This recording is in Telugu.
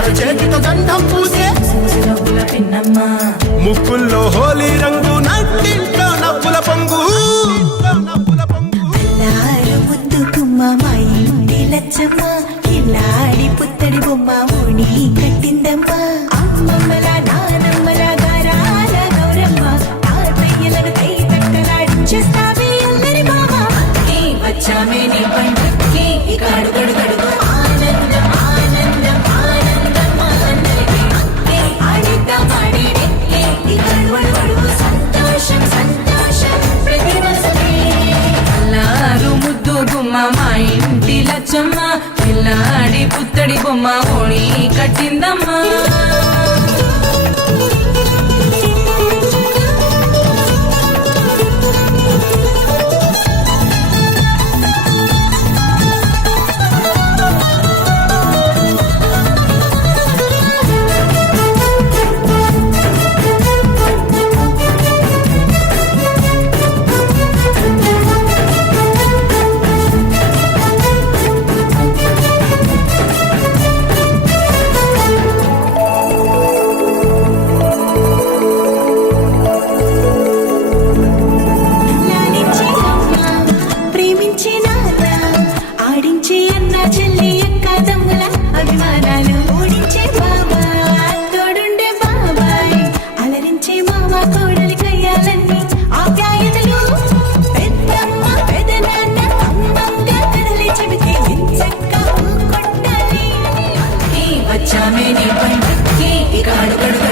అరచేతితో గంధం పూసే పిన్నమ్మ ముక్కుల్లో హోలీ రంగు నట్టింట్లో నవ్వుల పొంగు ముద్దుకుమ్మ మా ఇంటి లచ్చమ్మ కిల్లాడి పుత్తడి బొమ్మ ఓణి కట్టిందమ్మ అమ్మమ్మల నానమ్మల గారాల గౌరమ్మ తాతయ్యలను కై తక్కలాడించేస్తావే అల్లరి మామ వచ్చామే నీ పండుగకి ఇక అడుగడు గడుగు ఆనందం ఆనందం ఆనందం అందరికీ అక్కే ఆడిద్దాం ఆడేడెక్కే ఇక అడుగడు సంతోషం సంతోషం ప్రతి మనసుకి అల్లారు ముద్దు గుమ్మ మా ఇంటి లచ్చమ్మ పిల్లాడి పుత్తడి బొమ్మ ఓణి కట్టిందమ్మా అభిమానాలు ఓడించే బాబా తోడుండే బాబాయ్ అలరించే మామ కోడలి కయ్యాలన్నీ ఆప్యాయతలు పెద్దమ్మ పెదనాన్న అమ్మంగా కదలి చెబితే ఎంచక్క కొట్టాలి వచ్చామే నీ పండుగకి ఇక అడుగడుగు